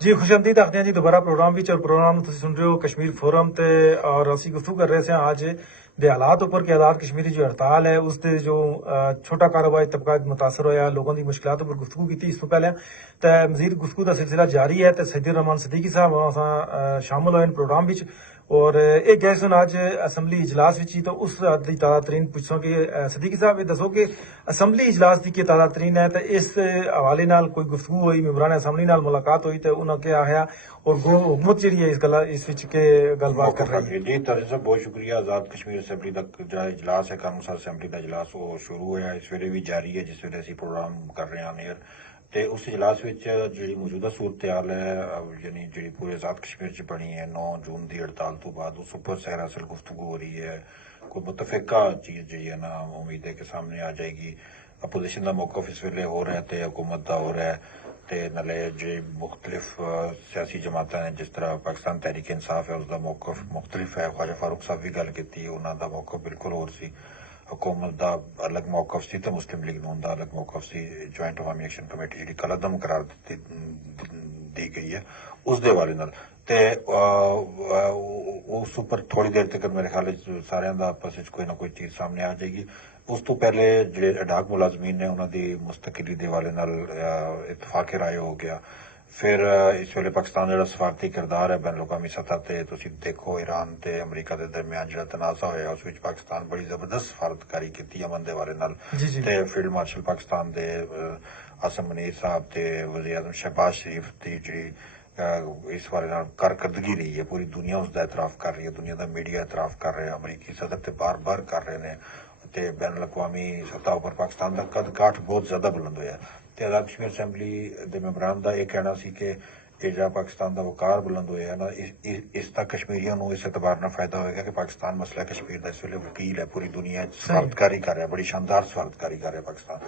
जी खुशआमदीद आखते हैं जी दोबारा प्रोग्राम भी और प्रोग्राम तुम सुन रहे हो कश्मीर फोरम ते और ਅਸੀਂ ਗੁਫ਼ਤਗੂ ਕਰ ਰਹੇ ਸੀ ਅੱਜ ਦੇ ਹਾਲਾਤ ਉੱਪਰ ਕਿ ਆਜ਼ਾਦ ਕਸ਼ਮੀਰੀ ਜੋ ਹੜਤਾਲ ਹੈ ਉਸ ਦੇ ਜੋ ਛੋਟਾ ਕਾਰੋਬਾਰੀ ਤਬਕਾ ਮੁਤਾਸਰ ਹੋਇਆ ਲੋਕਾਂ ਦੀ ਮੁਸ਼ਕਲਾਂ ਉੱਪਰ ਗੁਫ਼ਤਗੂ ਕੀਤੀ ਇਸ ਤੋਂ ਪਹਿਲਾਂ ਤੇ ਮਜ਼ੀਦ ਗੁਫ਼ਤਗੂ ਦਾ ਸਿਲਸਿਲਾ ਜਾਰੀ ਹੈ ਤੇ ਸੈਦੀ ਰਹਿਮਾਨ ਸਦੀਕੀ ਸਾਹਿਬ ਅਸਾਂ ਸ਼ਾਮਲ ਹੋਏ ਪ੍ਰੋਗਰਾਮ ਵਿੱਚ और एक गए सुन आज असम्बली इजलास विच तो उस दी ताज़ा तरीन पुछो कि सदीकी साहब ये दसो कि असम्बली इजलास की ताज़ा तरीन है तो इस हवाले नाल कोई गुफ्तगू हुई मेंबरान असम्बली नाल मुलाकात हुई तो उन्होंने क्या आया और हुकूमत जी है इस गल इस विच के गलबात कर रही है। जी तरह साहब बहुत शुक्रिया। आजाद कश्मीर असैंबली का जो इजलास है कानून असैंबली का इजलास वो शुरू होया इस वेले भी जारी है जिस वेले असीं प्रोग्राम कर रहे हैं एयर ਤੇ ਉਸ ਇਜਲਾਸ ਵਿੱਚ ਜਿਹੜੀ ਮੌਜੂਦਾ ਸੂਰਤ-ਏ-ਹਾਲ ਹੈ ਯਾਨੀ ਜਿਹੜੀ ਪੂਰੇ ਆਜ਼ਾਦ ਕਸ਼ਮੀਰ 'ਚ ਬਣੀ ਹੈ 9 ਜੂਨ ਦੀ ਹੜਤਾਲ ਤੋਂ ਬਾਅਦ ਉਸ ਉੱਪਰ ਸਹਿ-ਅਸਲ ਗੁਫ਼ਤਗੂ ਹੋ ਰਹੀ ਹੈ। ਕੋਈ ਮੁਤਫਿਕਾ ਚੀਜ਼ ਜਿਹੜੀ ਹੈ ਨਾ ਉਮੀਦ ਹੈ ਕਿ ਸਾਹਮਣੇ ਆ ਜਾਏਗੀ। ਅਪੋਜੀਸ਼ਨ ਦਾ ਮੌਕਫ ਇਸ ਵੇਲੇ ਹੋ ਰਿਹਾ ਤੇ ਹਕੂਮਤ ਦਾ ਹੋ ਰਿਹਾ ਤੇ ਨਾਲੇ ਜਿਹੜੇ ਮੁਖਤਲਿਫ ਸਿਆਸੀ ਜਮਾਤਾਂ ਨੇ ਜਿਸ ਤਰ੍ਹਾਂ ਪਾਕਿਸਤਾਨ ਤਹਿਰੀਕ ਇਨਸਾਫ ਹੈ ਉਸ ਦਾ ਮੌਕਫ ਮੁਖਤਲਿਫ ਹੈ। ख्वाजा फारूक साहब भी गल की ਉਹਨਾਂ ਦਾ ਮੌਕਫ ਬਿਲਕੁਲ ਹੋਰ ਸੀ। हुकूमत का अलग मौकफ सी तो मुस्लिम लीग नून का अलग मौकफ सी। ज्वाइंट अवामी एक्शन कमेटी जी कलअदम करार दी गई है उस दे हवाले नाल ते उस उपर थोड़ी देर तक मेरे ख्याल सारिਆਂ ਦਾ आपस ਵਿੱਚ कोई ना कोई चीज सामने आ जाएगी। उस तो पहले ਜਿਹੜੇ ਅਡਾਕ ਮੁਲਾਜ਼ਮੀਨ ਨੇ ਉਹਨਾਂ ਦੀ ਮੁਸਤਕਿਲੀ ਦੇ ਹਵਾਲੇ ਨਾਲ ਇਤਫਾਕ ਰਾਏ ਹੋ ਗਿਆ। फिर इस वेले पाकिस्तान जो सफारती किरदार है बैन अवी सतह ते तुसीं देखो ईरान ते अमरीका के दरम्यान जो तनाज़ा होया उस विच पाकिस्तान बड़ी जबरदस्त सफारतकारी की अमन के हवाले नाल ते फील्ड मार्शल पाकिस्तान के आसम मुनीर साहब ते वज़ीर आज़म शहबाज शरीफ की जी इस बारे कारकरदगी रही है। पूरी दुनिया उसका एतराफ़ कर रही है, दुनिया का मीडिया एतराफ़ कर रहे हैं, अमरीकी सदर ते बार बार कर रहे हैं ते बैन अवी सतह पर पाकिस्तान का कद काठ बहुत ज्यादा बुलंद होया। ਤੇ ਆਜ਼ਾਦ ਕਸ਼ਮੀਰ ਅਸੈਂਬਲੀ ਦੇ ਮੈਂਬਰਾਂ ਦਾ ਇਹ ਕਹਿਣਾ ਸੀ ਕਿ ਇਹ ਜਿਹੜਾ ਪਾਕਿਸਤਾਨ ਦਾ ਵਕਾਰ ਬੁਲੰਦ ਹੋਇਆ ਨਾ ਇਸ ਦਾ ਕਸ਼ਮੀਰੀਆਂ ਨੂੰ ਇਸ ਇਤਬਾਰ ਨਾਲ ਫਾਇਦਾ ਹੋਏਗਾ ਕਿ ਪਾਕਿਸਤਾਨ ਮਸਲਾ ਕਸ਼ਮੀਰ ਦਾ ਇਸ ਵੇਲੇ ਵਕੀਲ ਹੈ ਪੂਰੀ ਦੁਨੀਆ 'ਚ ਸਫਾਰਤਕਾਰੀ ਕਰ ਰਿਹਾ, ਬੜੀ ਸ਼ਾਨਦਾਰ ਸਫਾਰਤਕਾਰੀ ਕਰ ਰਿਹਾ ਪਾਕਿਸਤਾਨ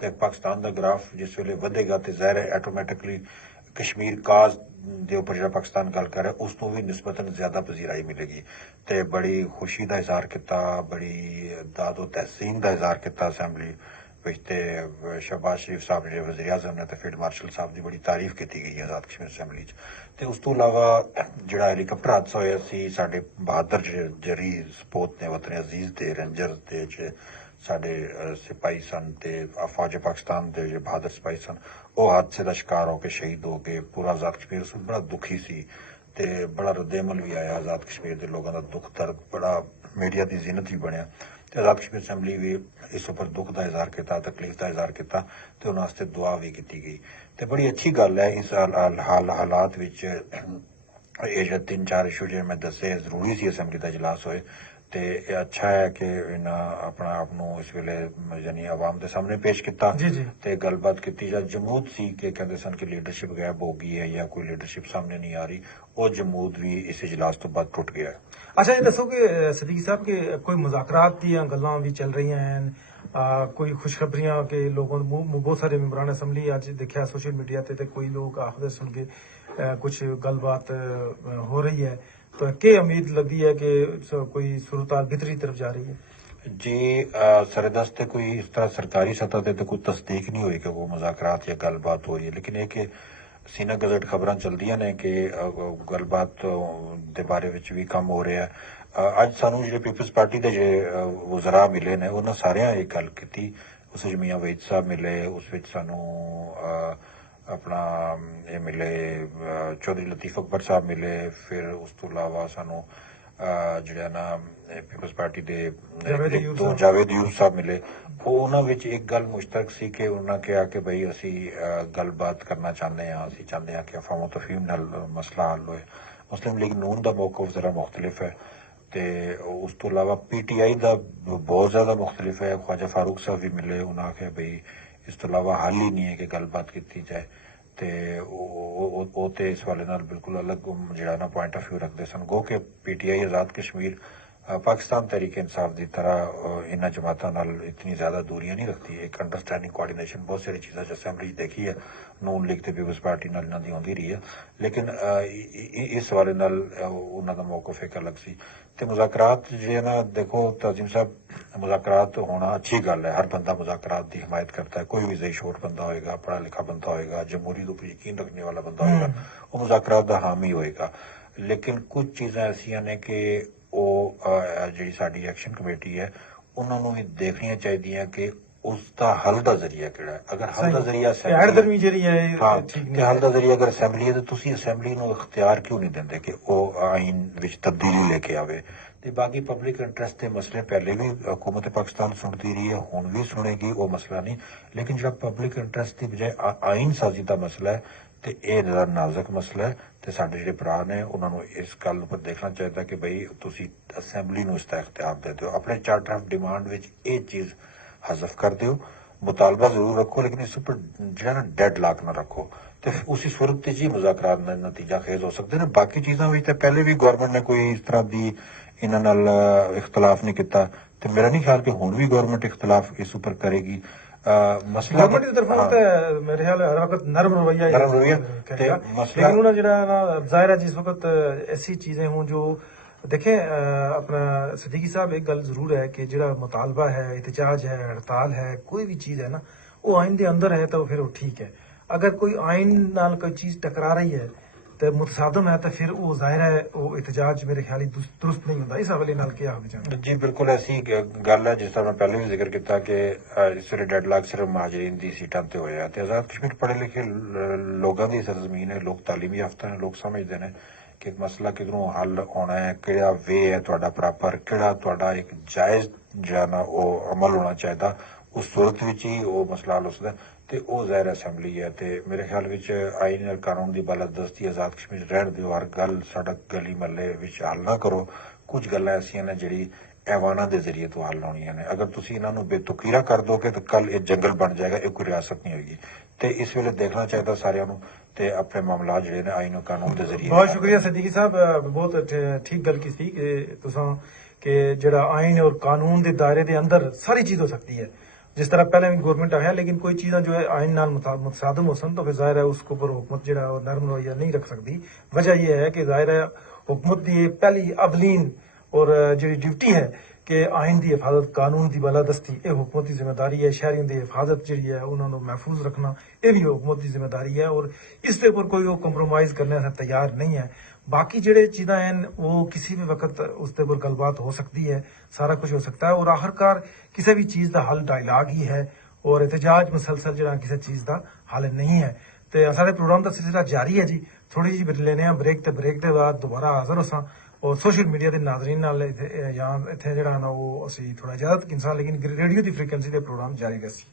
ਤੇ ਪਾਕਿਸਤਾਨ ਦਾ ਗ੍ਰਾਫ ਜਿਸ ਵੇਲੇ ਵਧੇਗਾ ਤੇ ਜ਼ਾਹਿਰ ਹੈ ਆਟੋਮੈਟਿਕਲੀ ਕਸ਼ਮੀਰ ਕਾਜ਼ ਦੇ ਉੱਪਰ ਜਿਹੜਾ ਪਾਕਿਸਤਾਨ ਗੱਲ ਕਰ ਰਿਹਾ ਉਸ ਤੋਂ ਵੀ ਨਿਸਬਤਨ ਜ਼ਿਆਦਾ ਪਜ਼ੀਰਾਈ ਮਿਲੇਗੀ ਤੇ ਬੜੀ ਖੁਸ਼ੀ ਦਾ ਇਜ਼ਹਾਰ ਕੀਤਾ, ਬੜੀ ਦਾਦੋ ਤਹਿਸੀਨ ਦਾ ਇਜ਼ਹਾਰ ਕੀਤਾ ਅਸੈਂਬਲੀ शहबाज शरीफ साहब जो वज़ीर आज़म ने फील्ड मार्शल साहब की बड़ी तारीफ की गई है आजाद कश्मीर असैंबली तो उस तो इलावा जो हैलीकॉप्टर हादसा होया सी साडे बहादुर जरी सपूत ने वतन अजीज के रेंजर के साडे सिपाही सन ते फौज पाकिस्तान के जो बहादुर सिपाही सन वो हादसे का शिकार होकर शहीद हो गए। पूरा आजाद कश्मीर उस बड़ा दुखी सी ते बड़ा रद्देअमल भी आया आजाद कश्मीर के लोगों का दुख दर्द बड़ा मीडिया की जीनत भी बनया। आजाद कश्मीर असैंबली भी इस उपर दुख का इजहार किया, तकलीफ का इजहार किया तो उन्होंने दुआ भी की गई तो बड़ी अच्छी गल है। इस हालात विच ये 3-4 इशू जो मैं दसे जरूरी सी असैंबली का इजलास होए तो अच्छा है कि इन्हें अपना आप इस वेले यानी आवाम के सामने पेश किया ते गलबात की। जमूद सी कि कहते सन कि लीडरशिप गैप हो गई है या कोई लीडरशिप सामने नहीं आ रही, वो जमूद भी इस इजलास तो बाद टुट गया है। अच्छा ये दसो कि सदीकी साहब के कोई मुज़ाकरात दी गल्लां भी चल रही हैं, कोई खुशखबरियां के लोगों बहुत सारे मेंबरान असम्बली अज देखा सोशल मीडिया ते कोई लोग आखदे सुन के कुछ गलबात हो रही है तो क्या उम्मीद लगती है कि कोई सूरत बेहतरी तरफ जा रही है? जी सरदस्त कोई इस तरह सरकारी सतह पर तो कोई तस्दीक नहीं हुई कि वो मुज़ाकरात या गलबात हो रही है, लेकिन एक सीना गजट खबर चलदियां ने कि गलबात के बारे में भी कम हो रहा है। अज सानू जो पीपल्स पार्टी के जो वज़रा मिले ने उन्होंने सारियां एक गल की, उस मियाँ वहीद साहब मिले, उस सानू अपना ये मिले चौधरी लतीफ अकबर साहब मिले, फिर उस तो इलावा सानू जो ना पीपल्स पार्टी के जावेद यूसुफ साहब मिले। उन्होंने एक गल मुश्तरक सी कि उन्होंने कहा कि भाई असी गलबात करना चाहते हैं, असी चाहते हैं कि अफवाह तफहीम नाल मसला हल होए। मुस्लिम लीग नून का मौकफ जरा मुख्तलिफ है तो उस तो इलावा PTI का बहुत ज्यादा मुख्तलिफ है। ख्वाजा फारूक साहब भी मिले, उन्होंने आख्या भाई इस तो इलावा हल ही नहीं है कि गलबात की जाए तो इस वाले नाल बिल्कुल अलग जो ना पॉइंट ऑफ व्यू रखते सन। गो कि PTI आजाद कश्मीर पाकिस्तान तहरीक इंसाफ की तरह इन्होंने जमातों नाल इतनी ज्यादा दूरियां नहीं रखती। एक अंडरस्टैंडिंग कोआर्डिनेशन बहुत सारी चीज़ें जो असैम्बली देखी है नून लीग ते पीपल्स पार्टी नाल इन्हां दी होंदी रही है, लेकिन इस हवाले नाल उन्हां दा मौकफ एक अलग सी। ते मुज़ाकरात जे ना देखो तज़ीम साहब, मुज़ाकरात होना अच्छी गल है, हर बंदा मुज़ाकरात की हिमायत करता है। कोई भी ज़ईशोर बंदा होएगा, पढ़ा लिखा बंदा होएगा, जमहूरी के ऊपर यकीन रखने वाला बंदा होएगा, वो मुज़ाकरात का हामी होएगा। लेकिन कुछ चीज़ां ऐसियां ने कि ਜਿਹੜੀ ਸਾਡੀ ਐਕਸ਼ਨ ਕਮੇਟੀ ਹੈ ਉਹਨਾਂ ਨੂੰ ਵੀ ਦੇਖਣੀਆਂ ਚਾਹੀਦੀਆਂ ਕਿ ਉਸ ਦਾ ਹੱਲ ਦਾ ਜ਼ਰੀਆ ਕਿਹੜਾ ਹੈ। ਅਗਰ ਹੱਲ ਦਾ ਜ਼ਰੀਆ ਦਰਮੀ ਜਿਹੜੀ ਹੈ ਠੀਕ ਨਹੀਂ, ਹੱਲ ਦਾ ਜ਼ਰੀਆ ਅਗਰ ਅਸੈਂਬਲੀ ਹੈ ਤਾਂ ਤੁਸੀਂ ਅਸੈਂਬਲੀ ਨੂੰ ਇਖਤਿਆਰ ਕਿਉਂ ਨਹੀਂ ਦਿੰਦੇ ਕਿ ਉਹ ਆਇਨ ਵਿੱਚ ਤਬਦੀਲੀ ਲੈ ਕੇ ਆਵੇ। ਤੇ ਬਾਕੀ ਪਬਲਿਕ ਇੰਟਰਸਟ ਦੇ ਮਸਲੇ ਪਹਿਲੇ ਵੀ ਹਕੂਮਤ ਪਾਕਿਸਤਾਨ ਸੁਣਦੀ ਰਹੀ ਹੈ, ਹੁਣ ਵੀ ਸੁਣੇਗੀ, ਉਹ ਮਸਲਾ ਨਹੀਂ। ਲੇਕਿਨ ਜਿਹੜਾ ਪਬਲਿਕ ਇੰਟਰਸਟ ਦੀ ਬਜਾਏ ਆਇਨ ਸਾਜ਼ੀ ਦਾ ਮਸਲਾ ਹੈ ਤੇ ਇਹ ਜਿਹੜਾ ਨਾਜ਼ੁਕ ਮਸਲਾ ਹੈ ਤੇ ਸਾਡੇ ਜਿਹੜੇ ਭਰਾ ਨੇ ਉਹਨਾਂ ਨੂੰ ਇਸ ਗੱਲ ਉੱਪਰ ਦੇਖਣਾ ਚਾਹੀਦਾ ਕਿ ਬਈ ਤੁਸੀਂ ਅਸੈਂਬਲੀ ਨੂੰ ਇਸ ਦਾ ਇਖਤਿਆਰ ਦੇ ਦਿਓ। ਆਪਣੇ ਚਾਰਟਰ ਆਫ ਡਿਮਾਂਡ ਵਿੱਚ ਇਹ ਚੀਜ਼ ਹਜ਼ਫ ਕਰ ਦਿਓ, ਮੁਤਾਲਬਾ ਜ਼ਰੂਰ ਰੱਖੋ, ਲੇਕਿਨ ਇਸ ਉੱਪਰ ਜਿਹੜਾ ਨਾ ਡੈਡ ਲਾਕ ਨਾ ਰੱਖੋ। ਤੇ ਉਸੇ ਸੂਰਤ ਤੇ ਜੀ ਮੁਜ਼ਾਕਰਾਤ ਦਾ ਨਤੀਜਾ ਖੇਜ਼ ਹੋ ਸਕਦੇ ਨੇ। ਬਾਕੀ ਚੀਜ਼ਾਂ ਵਿੱਚ ਤਾਂ ਪਹਿਲੇ ਵੀ ਗਵਰਨਮੈਂਟ ਨੇ ਕੋਈ ਇਸ ਤਰ੍ਹਾਂ ਦੀ ਇਹਨਾਂ ਨਾਲ ਇਖਤਲਾਫ ਨਹੀਂ ਕੀਤਾ ਤੇ ਮੇਰਾ ਨਹੀਂ ਖਿਆਲ ਕਿ ਹੁਣ ਵੀ ਗਵਰਨਮੈਂਟ ਇਖਤਲਾਫ ਇਸ ਉੱਪਰ ਕਰੇਗੀ। ਮਸਲਾ ਗਵਰਨਮੈਂਟ ਦੀ ਤਰਫੋਂ ਤਾਂ ਮੇਰੇ ਖਿਆਲ ਹਰ ਵਕਤ ਨਰਮ ਰਵਈਆ ਤੇ ਮਸਲਾ लेकिन उन्होंने जरा जाहिर है जिस वक्त ऐसी चीजें हों जो देखें अपना सदीकी साहब एक गल जरूर है कि जरा मुतालबा है, एहतजाज है, हड़ताल है, कोई भी चीज है ना वो आइन के अंदर है तो फिर वो ठीक है। अगर कोई आइन नाल कोई चीज टकरा रही है तो मुतसादम है तो फिर वो जाहिर है वो एहतजाज मेरे ख्याल दुरुस्त नहीं होता। इस हवाले नाल क्या होगा जी बिल्कुल ऐसी गल है जिस तरह मैं पहले भी जिक्र किया कि इस वे डेडलॉक सिर्फ महाजरीन की सीटां ते होया ते आजाद कश्मीर पढ़े लिखे लोगों की सरजमीन है, लोग तालीमी याफ्ता ने, लोग समझते हैं कि मसला किधरों हल होना है, किहड़ा वे है तुहाडा प्रॉपर, किहड़ा तुहाडा एक जायज जिहा ना वो अमल होना चाहिए, उस सूरत विच ही वो मसला हल हो सकदा ते ਉਹ ਜ਼ਾਹਿਰ ਅਸੈਂਬਲੀ ਹੈ। ਤੇ ਮੇਰੇ ਖਿਆਲ ਵਿੱਚ ਆਈਨ ਔਰ ਕਾਨੂੰਨ ਦੀ ਬਲਦਸਤੀ ਆਜ਼ਾਦ ਕਸ਼ਮੀਰ ਰਹਿਣ ਦਿਓ, ਹਰ ਗੱਲ ਸੜਕ ਗਲੀ ਮਹੱਲੇ ਵਿੱਚ ਹੱਲ ਨਾ ਕਰੋ। ਕੁਝ ਗੱਲਾਂ ਐਸੀਆਂ ਨੇ ਜਿਹੜੀ ਐਵਾਨਾਂ ਦੇ ਜ਼ਰੀਏ ਤੋਂ ਹੱਲ ਹੋਣੀਆਂ ਨੇ। ਅਗਰ ਤੁਸੀਂ ਇਹਨਾਂ ਨੂੰ ਬੇਤੁਕੀਰਾ ਕਰ ਦੋਗੇ ਤਾਂ ਕੱਲ ਇਹ ਜੰਗਲ ਬਣ ਜਾਏਗਾ, ਇਹ ਕੋਈ ਰਿਆਸਤ ਨਹੀਂ ਹੋਏਗੀ। ਤੇ ਇਸ ਵੇਲੇ ਦੇਖਣਾ ਚਾਹੀਦਾ ਸਾਰਿਆਂ ਨੂੰ ਤੇ ਆਪਣੇ ਮਾਮਲਾ ਜਿਹੜੇ ਨੇ ਆਈਨ ਔਰ ਕਾਨੂੰਨ ਦੇ ਜ਼ਰੀਏ। ਬਹੁਤ ਸ਼ੁਕਰੀਆ ਸਦੀਕੀ ਸਾਹਿਬ, ਬਹੁਤ ਠੀਕ ਗੱਲ ਕੀਤੀ ਕਿ ਤੁਸੀਂ ਕਿ ਜਿਹੜਾ ਆइन और कानून के दायरे के अंदर सारी चीज हो सकती है। जिस तरह पहले भी गवर्नमेंट आया, लेकिन कोई चीज़ें जो है आइन नाल मुतसादम हो सन तो फिर जाहिर है उसके ऊपर हुकूमत जो नरम रवैया नहीं रख सकती। वजह यह है कि जाहिर है हुकूमत की पहली अवलीन और जी ड्यूटी है कि आइन की हिफाजत, कानून की बलादस्ती, ये हुकूमत की जिम्मेदारी है। शहरियों की हिफाजत जी है उन्होंने महफूज रखना, ये भी हुकूमत की जिम्मेदारी है और इसके ऊपर कोई कंप्रोमाइज करने से तैयार नहीं है। बाकी जेडे चीज़ा हैं वो किसी भी वक्त उसके ऊपर गलबात हो सकती है, सारा कुछ हो सकता है और आखिरकार किसी भी चीज़ का हल डायलॉग ही है और एहतजाज मुसलसल जो किसी चीज़ का हल नहीं है। तो सारे प्रोग्राम का सिलसिला जारी है जी। थोड़ी जी लेने ब्रेक के बाद दोबारा हाजिर हो और सोशल मीडिया के नाजरीन नाल यहाँ इतने जो वो असी थोड़ा इजाजत इंसान, लेकिन रेडियो की फ्रीकुएंसी के प्रोग्राम जारी रहे।